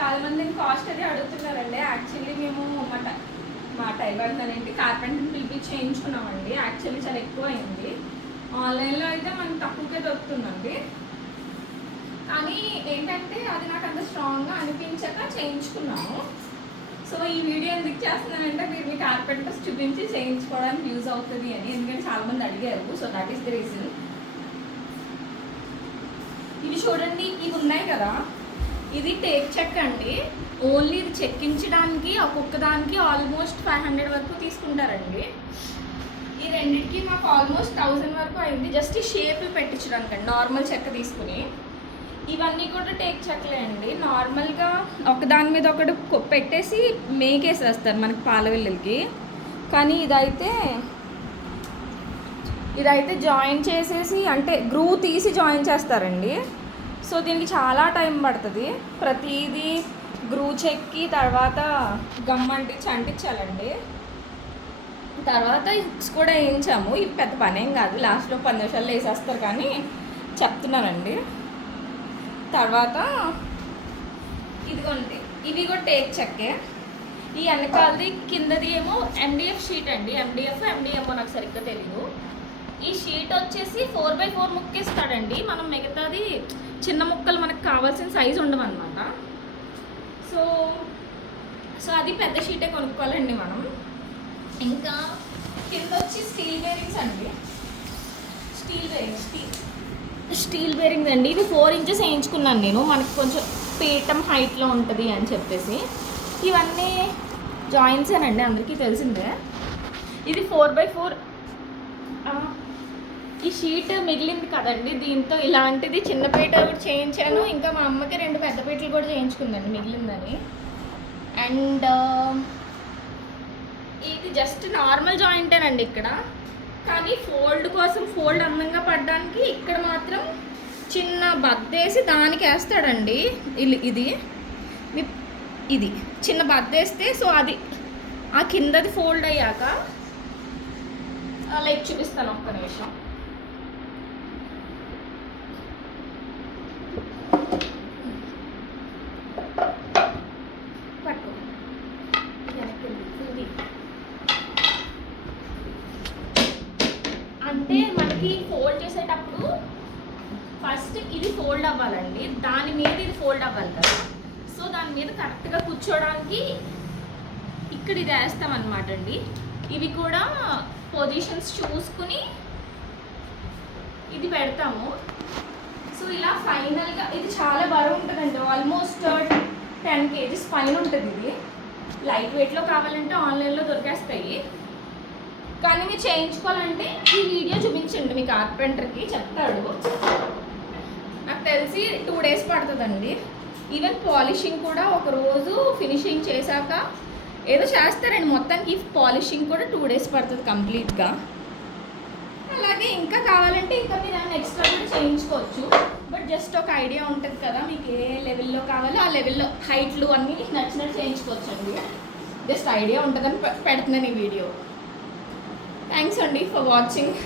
చాలా మంది కాస్ట్ అది అడుగుతున్నారండి. యాక్చువల్లీ మేము మా టైలర్ ఏంటి కార్పెంటర్ని పిలిపించి చేయించుకున్నామండి. యాక్చువల్లీ చాలా ఎక్కువ అయింది. ఆన్లైన్లో అయితే మనకు తక్కువకే దొరుకుతుందండి. కానీ ఏంటంటే అది నాకు అంత స్ట్రాంగ్గా అనిపించక చేయించుకున్నాను. సో ఈ వీడియో ఎందుకు చేస్తున్నానంటే మీరు మీ కార్పెంటర్స్ చూపించి చేయించుకోవడానికి యూజ్ అవుతుంది అని, ఎందుకంటే చాలామంది అడిగారు. So that is the reason. ఇవి చూడండి, ఇవి ఉన్నాయి కదా, ఇది టేక్ చెక్ అండి. ఓన్లీ ఇది చెక్కించడానికి ఒక్కొక్క దానికి ఆల్మోస్ట్ 500 వరకు తీసుకుంటారండి. ఈ రెండింటికి మాకు ఆల్మోస్ట్ 1000 వరకు అయింది. జస్ట్ ఈ షేప్ పెట్టించడానికి అండి, నార్మల్ చెక్క తీసుకుని. ఇవన్నీ కూడా టేక్ చెక్లే అండి. నార్మల్గా ఒకదాని మీద ఒకటి పెట్టేసి మేకేసేస్తారు మనకి పాలవెల్లులకి. కానీ ఇదైతే జాయిన్ చేసేసి అంటే గ్రూ తీసి జాయిన్ చేస్తారండి. సో దీనికి చాలా టైం పడుతుంది. ప్రతిదీ గ్రూ చెక్కి తర్వాత గమ్ అంటించాలండి. తర్వాత హుక్స్ కూడా వేయించాము. ఇవి పెద్ద పనేం కాదు, లాస్ట్లో 10 నిమిషాల్లో వేసేస్తారు. కానీ చెప్తున్నానండి. తర్వాత ఇదిగోండి, ఇవి కూడా టేక్ చెక్కే. ఈ వెనకాలది కిందది ఏమో MDF షీట్ అండి. MDMO నాకు సరిగ్గా తెలీదు. ఈ షీట్ వచ్చేసి 4x4 ముక్కేస్తాడండి. మనం మిగతాది చిన్న ముక్కలు మనకు కావాల్సిన సైజు ఉండమన్నమాట. సో అది పెద్ద షీటే కొనుక్కోవాలండి మనం. ఇంకా కింద వచ్చి స్టీల్ బేరింగ్స్ అండి. స్టీల్ బేరింగ్స్ అండి. ఇది 4 ఇంచెస్ వేయించుకున్నాను నేను, మనకు కొంచెం పీఠం హైట్లో ఉంటుంది అని చెప్పేసి. ఇవన్నీ జాయింట్సేనండి, అందరికీ తెలిసిందే. ఇది 4x4. ఈ షీట్ మిగిలింది కదండి, దీంతో ఇలాంటిది చిన్న పీట కూడా చేయించాను. ఇంకా మా అమ్మకి 2 పెద్ద పీటలు కూడా చేయించుకుందండి మిగిలిందని. అండ్ ఇది జస్ట్ నార్మల్ జాయింటేనండి ఇక్కడ. కానీ ఫోల్డ్ అందంగా పడడానికి ఇక్కడ మాత్రం చిన్న బద్దేసి దానికి వేస్తాడండి. ఇది చిన్న బద్దేస్తే సో అది ఆ కిందది ఫోల్డ్ అయ్యాక లైక్ చూపిస్తాను, ఒక్క నిమిషం. అంటే మనకి ఫోల్డ్ చేసేటప్పుడు ఫస్ట్ ఇది ఫోల్డ్ అవ్వాలండి, దాని మీద ఇది ఫోల్డ్ అవ్వాలి కదా. సో దాని మీద కరెక్ట్గా కూర్చోడానికి ఇక్కడ ఇది వేస్తామన్నమాట అండి. ఇవి కూడా పొజిషన్స్ చూసుకుని ఇది పెడతాము. సో ఇలా ఫైనల్గా ఇది చాలా బరువు ఉంటుందండి, ఆల్మోస్ట్ 10 kgs పైన ఉంటుంది. ఇది లైట్ వెయిట్లో కావాలంటే ఆన్లైన్లో దొరికేస్తాయి. కానీ మీరు చేయించుకోవాలంటే ఈ వీడియో చూపించండి మీ కార్పెంటర్కి, చెప్తాడు. నాకు తెలిసి 2 days పడుతుందండి. ఈవెన్ పాలిషింగ్ కూడా ఒకరోజు ఫినిషింగ్ చేశాక ఏదో చేస్తారండి. మొత్తానికి పాలిషింగ్ కూడా 2 days పడుతుంది కంప్లీట్గా. అలాగే ఇంకా కావాలంటే ఇంకా మీరు దాన్ని ఎక్స్ట్రా కూడా చేయించుకోవచ్చు. బట్ జస్ట్ ఒక ఐడియా ఉంటుంది కదా, మీకు ఏ లెవెల్లో కావాలో ఆ లెవెల్లో హైట్లు అన్నీ నచ్చినట్టు చేయించుకోవచ్చు అండి. జస్ట్ ఐడియా ఉంటుందని పెడుతున్నాను ఈ వీడియో. థ్యాంక్స్ అండి ఫర్ వాచింగ్.